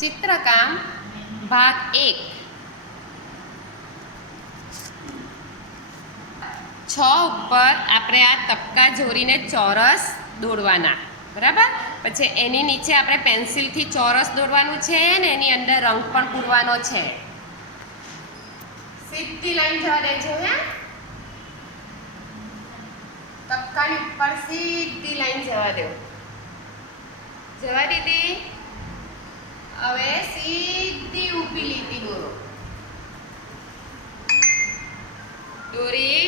ચિત્રકામ ભાગ 1 6 ઉપર આપણે આ તબકા જોડીને ચોરસ દોરવાના, બરાબર. પછી એની નીચે આપણે પેન્સિલથી ચોરસ દોરવાનું છે ને એની અંદર રંગ પણ પૂરવાનો છે. સીધી લાઈન જવા દેજો. હે, તબકાની ઉપર સીધી લાઈન જવા દો. જવા દીધી. હવે સીધી ઊભી લીટી દોરો. દોરી.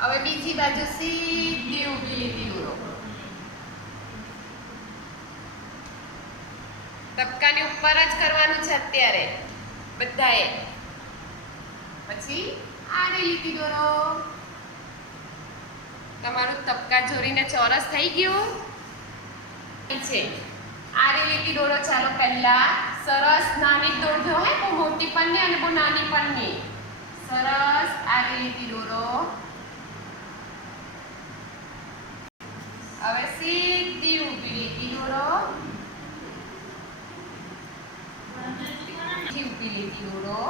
હવે બીજી બાજુ સીધી ઊભી લીટી દોરો. તબકાની ઉપર જ કરવાનું છે અત્યારે બધાએ. પછી આડી લીટી દોરો. તમારું તબકા જોડીને ચોરસ થઈ ગયું છે. આડી લીટી દોરો. ચાલો પહેલા સરસ નાની દોરજો. હે, બહુ મોટી પણ નહીં અને બહુ નાની પણ નહીં. સરસ આડી લીટી દોરો. હવે સીધી ઊભી લીટી દોરો. ઊભી લીટી દોરો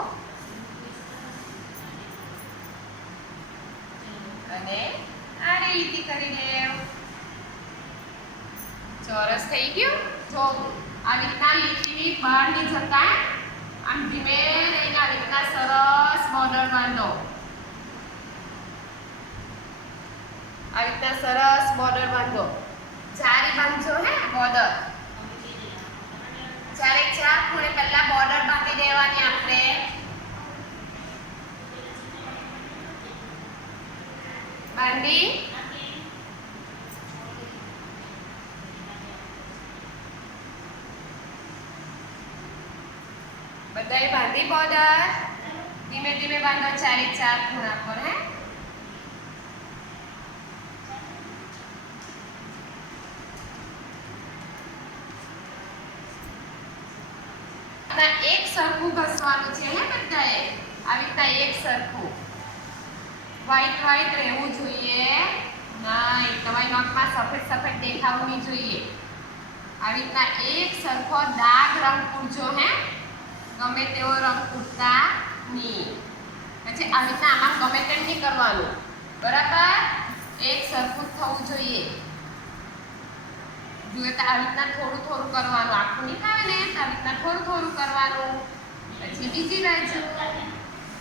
અને આડી લીટી કરી દેવ. ચોરસ થઈ ગયું. જો આવી રીતના લીટીની બહાર નહીં જતા, આમ ધીમે રહીને આવી રીતના સરસ બોર્ડર બાંધો. આવી રીતના સરસ બોર્ડર બાંધો. ચારે બાંધજો. હે, બોર્ડર ચારે ચાર ખૂણે પહેલા બોર્ડર બાંધી દેવાની આપણે. બાંધી બધાએ બાંધી બોર્ડર. ધીમે ધીમે બાંધો ચારે ચાર ખૂણા પર. હે, એક સરખું ઘસવાનું છે. હે, બધાએ આવી રીતના એક સરખું. વ્હાઈટ વ્હાઈટ રહેવું જોઈએ નહીં. તમારી નોટમાં સફેદ સફેદ દેખાવું નહીં જોઈએ. આવી રીતના એક સરખો દાગ રંગ પૂરજો. હે, ગમે તેવો રંગ પૂરતા નહીં. પછી આવી રીતના આમાં ગમે તેમ નહીં કરવાનું, બરાબર. એક સરખું થવું જોઈએ. જુએ તો આવી રીતના થોડું થોડું કરવાનું. આખું નહીં આવે ને, આવી રીતના થોડું થોડું કરવાનું. પછી બીજી બાજુ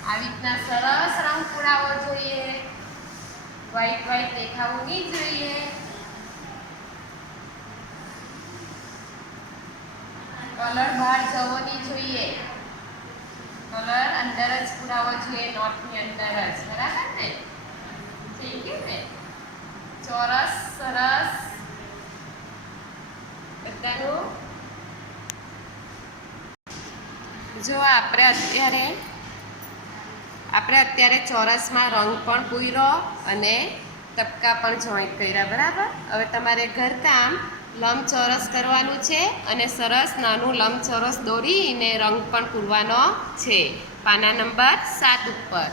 આવી રીતના સરસ રંગ પૂરાવો જોઈએ. વ્હાઈટ વ્હાઈટ દેખાવું નહીં જોઈએ. કલર બહાર જવો નહીં જોઈએ. કલર અંદર જ પૂરાવો જોઈએ, નોટની અંદર જ. બરાબર ને? થઈ ગયું ને? ચોરસ સરસ બધાનું. જો આપણે અત્યારે ચોરસમાં રંગ પણ પૂર્યો અને તબકા પણ જોઈન્ટ કર્યા, બરાબર. હવે તમારે ઘરકામ લંબચોરસ કરવાનું છે અને સરસ નાનું લંબચોરસ દોરીને રંગ પણ પૂરવાનો છે. પાના નંબર 7 ઉપર.